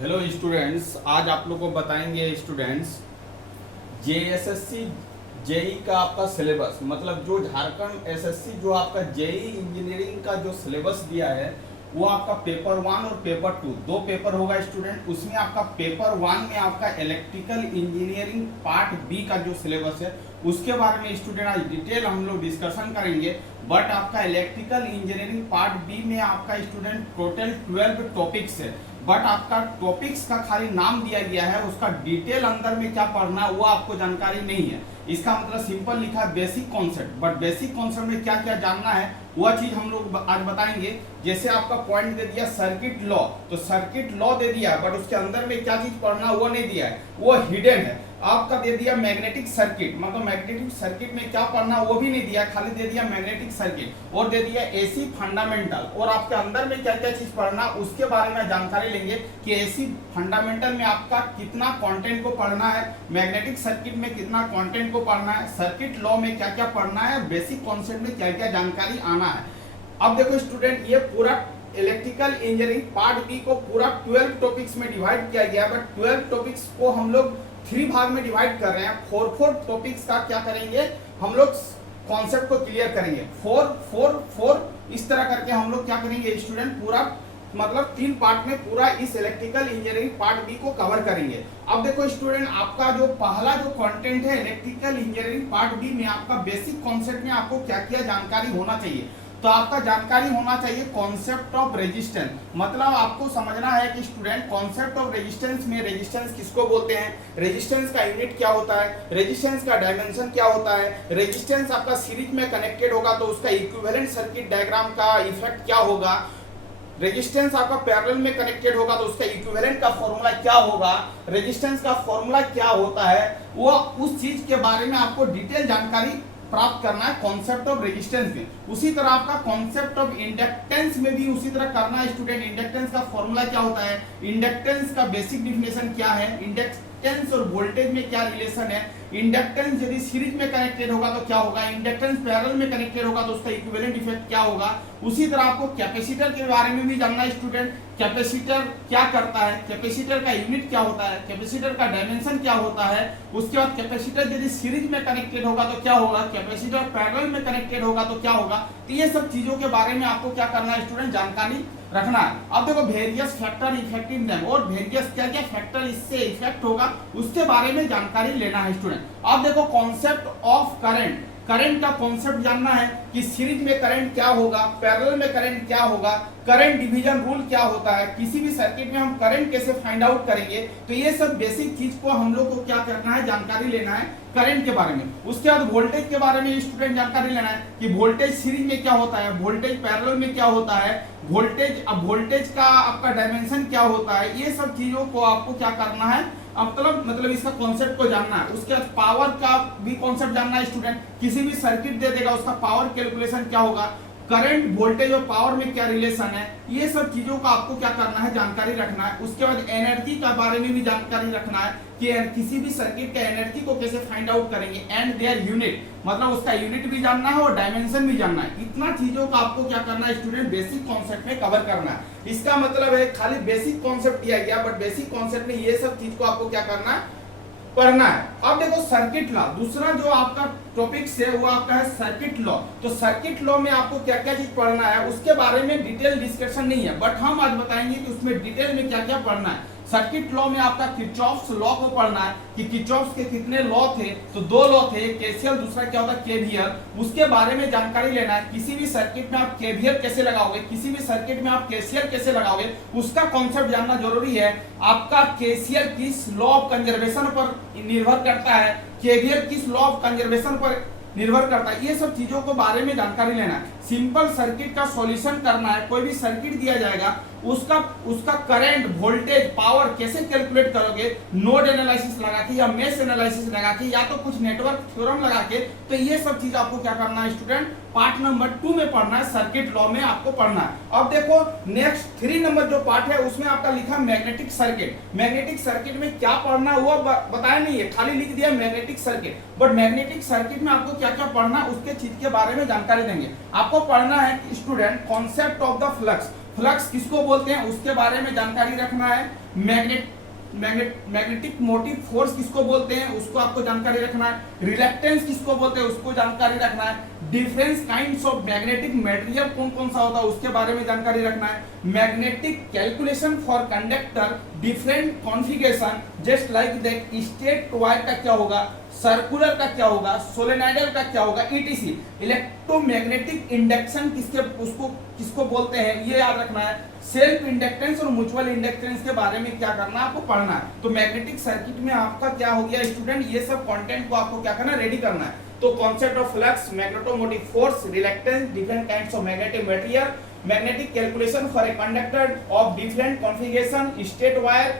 Hello students, आज आप लोग को बताएंगे स्टूडेंट्स जेएसएससी जेई का आपका सिलेबस, मतलब जो झारखंड एसएससी जो आपका जेई इंजीनियरिंग का जो सिलेबस दिया है वो आपका पेपर 1 और पेपर 2 दो पेपर होगा स्टूडेंट। उसमें आपका पेपर 1 में आपका इलेक्ट्रिकल इंजीनियरिंग पार्ट बी का जो सिलेबस है उसके बारे में स्टूडेंट आज डिटेल हम लोग डिस्कशन करेंगे। बट आपका इलेक्ट्रिकल इंजीनियरिंग पार्ट बी में आपका स्टूडेंट टोटल 12 टॉपिक्स है, बट आपका टॉपिक्स का खाली नाम दिया गया है, उसका डिटेल अंदर में क्या पढ़ना है वो आपको जानकारी नहीं है। इसका मतलब सिंपल लिखा है basic concept, but basic concept में क्या क्या जानना है वह चीज हम लोग आज बताएंगे। जैसे आपका पॉइंट दे दिया सर्किट लॉ, तो सर्किट लॉ दे दिया है, बट उसके अंदर में क्या चीज पढ़ना वो नहीं दिया है, वो हिडन है। आपका दे दिया मैग्नेटिक सर्किट, मतलब मैग्नेटिक सर्किट में क्या पढ़ना वो भी नहीं दिया, खाली दे दिया मैग्नेटिक सर्किट और दे दिया एसी फंडामेंटल, और आपके अंदर में क्या क्या चीज पढ़ना उसके बारे में जानकारी लेंगे कि एसी फंडामेंटल में आपका कितना कंटेंट को पढ़ना है, मैग्नेटिक सर्किट में कितना कंटेंट को पढ़ना है, सर्किट लॉ में क्या क्या पढ़ना है, बेसिक कॉन्सेप्ट में क्या क्या जानकारी आना है। अब देखो स्टूडेंट, ये पूरा इलेक्ट्रिकल इंजीनियरिंग पार्ट बी को पूरा 12 टॉपिक्स में डिवाइड किया गया है, बट 12 टॉपिक्स को हम लोग 3 भाग में डिवाइड कर रहे हैं। 4 टॉपिक्स का क्या करेंगे हम लोग, कॉन्सेप्ट को क्लियर करेंगे। 4 इस तरह करके हम लोग क्या करेंगे स्टूडेंट, पूरा मतलब 3 पार्ट में पूरा इस इलेक्ट्रिकल इंजीनियरिंग पार्ट बी को कवर करेंगे। अब देखो स्टूडेंट, आपका जो पहला जो कंटेंट है इलेक्ट्रिकल इंजीनियरिंग पार्ट बी में आपका बेसिक कॉन्सेप्ट में आपको क्या क्या जानकारी होना चाहिए। तो आपका जानकारी होना चाहिए कॉन्सेप्ट ऑफ रेजिस्टेंस, मतलब आपको समझना है कि स्टूडेंट कॉन्सेप्ट ऑफ रेजिस्टेंस में रेजिस्टेंस किसको बोलते हैं, रेजिस्टेंस का यूनिट क्या होता है, रेजिस्टेंस का डायमेंशन क्या होता है, रेजिस्टेंस आपका सीरीज में कनेक्टेड होगा तो उसका इक्विवेलेंट सर्किट डायग्राम का इफेक्ट क्या होगा, रेजिस्टेंस आपका पैरेलल में कनेक्टेड होगा तो उसका इक्विवेलेंट का फॉर्मूला क्या होगा, रेजिस्टेंस का फॉर्मूला क्या होता है, वो उस चीज के बारे में आपको डिटेल जानकारी प्राप्त करना है कॉन्सेप्ट ऑफ रेजिस्टेंस में। उसी तरह आपका कॉन्सेप्ट ऑफ इंडक्टेंस में भी उसी तरह करना है स्टूडेंट। इंडक्टेंस का फॉर्मूला क्या होता है, इंडक्टेंस का बेसिक डिफिनेशन क्या है, इंडक्टेंस और वोल्टेज में क्या रिलेशन है, इंडक्टेंस यदि सीरीज में कनेक्टेड होगा तो क्या होगा, इंडक्टेंस पैरेलल में कनेक्टेड होगा तो उसका इक्विवेलेंट इफेक्ट क्या होगा। उसी तरह आपको कैपेसिटर के बारे में भी जानना है स्टूडेंट, कैपेसिटर क्या करता है, कैपेसिटर का यूनिट क्या होता है, कैपेसिटर का डायमेंशन क्या होता है। उसके बाद कैपेसिटर यदि सीरीज में कनेक्टेड होगा तो क्या होगा, कैपेसिटर पैरेलल में कनेक्टेड होगा तो क्या होगा। तो ये सब चीजों के बारे में आपको क्या करना है स्टूडेंट, जानकारी रखना है। अब देखो वेरियस फैक्टर इफेक्टिव देम, और वेरियस क्या क्या फैक्टर इससे इफेक्ट होगा उसके बारे में जानकारी लेना है स्टूडेंट। अब देखो कॉन्सेप्ट ऑफ करंट, करंट का कॉन्सेप्ट जानना है कि सीरीज में करंट क्या होगा, पैरेलल में करंट क्या होगा, करंट डिवीजन रूल क्या होता है, किसी भी सर्किट में हम करंट कैसे फाइंड आउट करेंगे। तो ये सब बेसिक चीज को हम लोग को क्या करना है, जानकारी लेना है करंट के बारे में। उसके बाद वोल्टेज के बारे में स्टूडेंट जानकारी लेना है कि वोल्टेज सीरीज में क्या होता है, वोल्टेज पैरेलल में क्या होता है, वोल्टेज अब वोल्टेज का आपका डायमेंशन क्या होता है। ये सब चीजों को आपको क्या करना है, मतलब इसका कॉन्सेप्ट को जानना है। उसके बाद पावर का भी कॉन्सेप्ट जानना है स्टूडेंट, किसी भी सर्किट दे देगा उसका पावर कैलकुलेशन क्या होगा, करंट वोल्टेज और पावर में क्या रिलेशन है, ये सब चीजों का आपको क्या करना है, जानकारी रखना है। उसके बाद एनर्जी के बारे में भी जानकारी रखना है कि किसी भी सर्किट के एनर्जी को कैसे फाइंड आउट करेंगे, एंड देयर यूनिट, मतलब उसका यूनिट भी जानना है और डायमेंशन भी जानना है। इतना चीजों का आपको क्या करना है स्टूडेंट, बेसिक कॉन्सेप्ट में कवर करना है। इसका मतलब है खाली बेसिक कॉन्सेप्ट दिया गया, बट बेसिक कॉन्सेप्ट में ये सब चीज को आपको क्या करना है, पढ़ना है। अब देखो सर्किट लॉ, दूसरा जो आपका टॉपिक्स है वो आपका है सर्किट लॉ। तो सर्किट लॉ में आपको क्या क्या चीज पढ़ना है उसके बारे में डिटेल डिस्कशन नहीं है, बट हम आज बताएंगे कि उसमें डिटेल में क्या क्या पढ़ना है। सर्किट लॉ में आपका किरचॉफ्स लॉ को पढ़ना है कि किरचॉफ्स के कितने लॉ थे, तो 2 लॉ थे, केसीएल, दूसरा क्या होता है केवीएल। उसके बारे में जानकारी लेना है, किसी भी सर्किट में आप केवीएल कैसे लगाओगे, किसी भी सर्किट में आप केसीएल कैसे लगाओगे, उसका कॉन्सेप्ट जानना जरूरी है। आपका केसीएल किस लॉ ऑफ कंजर्वेशन पर निर्भर करता है, केवीएल किस लॉ ऑफ कंजर्वेशन पर निर्भर करता है, ये सब चीजों को बारे में जानकारी लेना है। सिंपल सर्किट का सॉल्यूशन करना है, कोई भी सर्किट दिया जाएगा उसका करंट वोल्टेज पावर कैसे कैलकुलेट करोगे, नोड एनालिसिस लगा के या मेश एनालिसिस लगा के या तो कुछ नेटवर्क थ्योरम लगा के। तो ये सब चीज आपको क्या करना है स्टूडेंट, पार्ट नंबर 2 में पढ़ना है, सर्किट लॉ में आपको पढ़ना है। अब देखो नेक्स्ट 3 नंबर जो पार्ट है उसमें आपका लिखा मैग्नेटिक सर्किट। मैग्नेटिक सर्किट में क्या पढ़ना हुआ बताया नहीं है, खाली लिख दिया magnetic circuit, but magnetic circuit में आपको क्या क्या पढ़ना उसके चीज के बारे में जानकारी देंगे। आपको पढ़ना है student concept of the flux. Flux किसको बोलते हैं उसके बारे में जानकारी रखना है, मैग्नेटिक मोटिव फोर्स किसको बोलते हैं उसको आपको जानकारी रखना है, रिलक्टेंस किसको बोलते हैं उसको जानकारी रखना है, different kinds of magnetic material कौन कौन सा होता है उसके बारे में जानकारी रखना है, magnetic calculation for conductor different configuration just like that, straight wire का क्या होगा, सर्कुलर का क्या होगा, सोलेनॉइडल का क्या होगा, ईटीसी। इलेक्ट्रोमैग्नेटिक इंडक्शन किसको बोलते हैं ये याद रखना है, सेल्फ इंडक्टेंस और म्यूचुअल इंडक्टेंस के बारे में क्या करना है आपको पढ़ना है। तो मैग्नेटिक सर्किट में आपका क्या हो गया स्टूडेंट, ये सब कंटेंट को आपको क्या करना है, रेडी करना है। तो concept of flux, magnetomotive force, reluctance, different kinds of magnetic material, magnetic calculation for a conductor of different configuration, straight wire,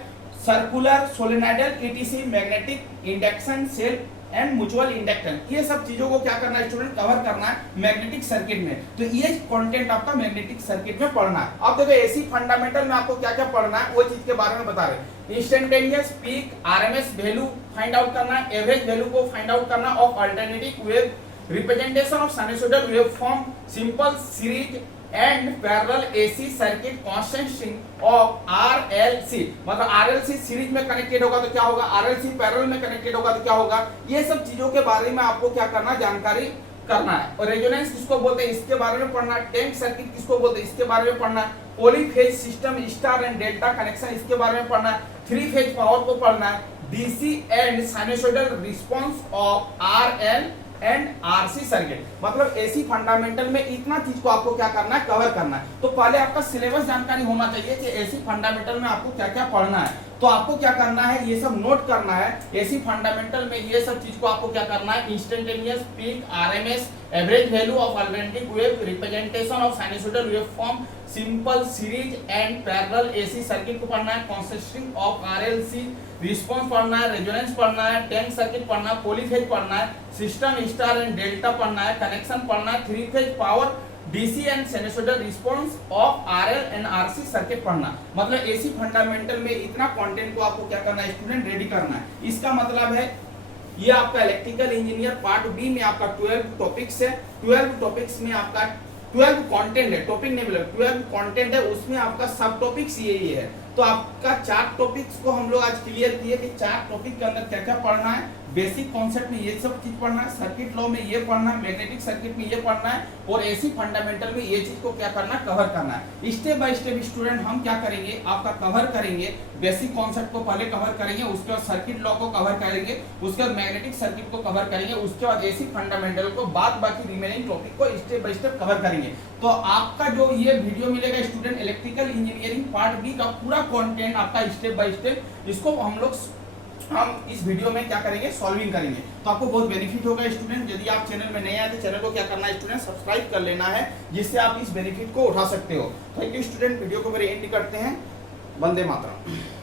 circular, solenoidal, etc, magnetic induction, self and mutual inductance, ये सब चीजों को क्या करना है स्टूडेंट, कवर करना है magnetic circuit में। तो ये कंटेंट आपका मैग्नेटिक सर्किट में पढ़ना है। अब देखो एसी फंडामेंटल में आपको क्या क्या पढ़ना है वो चीज के बारे में बता रहे। Instantaneous peak RMS value find out करना है, एवरेज वैल्यू को फाइंड आउट करना of alternative wave, representation of sinusoidal waveform, simple series and parallel AC circuit consisting of RLC, मतलब आरएलसी सीरीज में कनेक्टेड होगा तो क्या होगा, आरएलसी पैरेलल में कनेक्टेड होगा तो क्या होगा, ये सब चीजों के बारे में आपको क्या करना है, जानकारी करना है। और रेजोनेंस किसको बोलते हैं इसके बारे में पढ़ना है, टैंक सर्किट किसको बोलते हैं इसके बारे में पढ़ना है, polyphase system, star and delta connection इसके बारे में पढ़ना है, थ्री फेज पावर को पढ़ना है, DC and sinusoidal response of RL and RC circuit, मतलब एसी फंडामेंटल में इतना चीज को आपको क्या करना है, कवर करना है। तो पहले आपका सिलेबस जानकारी होना चाहिए कि एसी फंडामेंटल में आपको क्या क्या पढ़ना है। तो आपको क्या करना है, ये सब नोट करना है। एसी फंडामेंटल में ये सब चीज को आपको क्या करना है, instantaneous peak, RMS, average value of alternative wave, representation of sinusoidal waveform, simple series and parallel AC circuit को पढ़ना है, कंसिस्टिंग ऑफ आरएलसी, रिस्पांस पढ़ना है, रेजोनेंस पढ़ना है, टैंक सर्किट पढ़ना है, पॉलीफेज पढ़ना है, सिस्टम स्टार एंड डेल्टा पढ़ना है, कनेक्शन पढ़ना है, three phase power, DC and sinusoidal response of RL and RC circuit पढ़ना। मतलब एसी फंडामेंटल में इतना कंटेंट को आपको क्या करना है स्टूडेंट, रेडी करना है। इसका मतलब है ये आपका इलेक्ट्रिकल इंजीनियर पार्ट बी में आपका 12 टॉपिक्स है। 12 टॉपिक्स में आपका 12 कंटेंट है, टॉपिक नहीं बोला, 12 कंटेंट है, उसमें आपका सब टॉपिक्स ये है। तो आपका 4 टॉपिक्स को हम लोग आज क्लियर किए कि 4 टॉपिक के अंदर क्या क्या पढ़ना है। बेसिक कॉन्सेप्ट में ये सब चीज पढ़ना है, सर्किट लॉ में ये पढ़ना है, मैग्नेटिक सर्किट में ये पढ़ना है, और एसी फंडामेंटल में ये चीज को क्या करना है, कवर करना है। स्टेप बाय स्टेप स्टूडेंट हम क्या करेंगे, आपका कवर करेंगे। बेसिक कॉन्सेप्ट को पहले कवर करेंगे, उसके बाद सर्किट लॉ को कवर करेंगे, उसके बाद मैग्नेटिक सर्किट को कवर करेंगे, उसके बाद एसी फंडामेंटल को, बाद बाकी रिमेनिंग टॉपिक को स्टेप बाय स्टेप कवर करेंगे। तो आपका जो ये वीडियो मिलेगा student, electrical engineering part B का पूरा कंटेंट आपका स्टेप बाय स्टेप, इसको हम इस वीडियो में क्या करेंगे, सॉल्विंग करेंगे। तो आपको बहुत बेनिफिट होगा स्टूडेंट। यदि आप चैनल में नए आए तो चैनल को क्या करना है स्टूडेंट, सब्सक्राइब कर लेना है, जिससे आप इस बेनिफिट को उठा सकते हो। थैंक यू स्टूडेंट, वीडियो को मेरे एंड करते हैं। वंदे मातरम।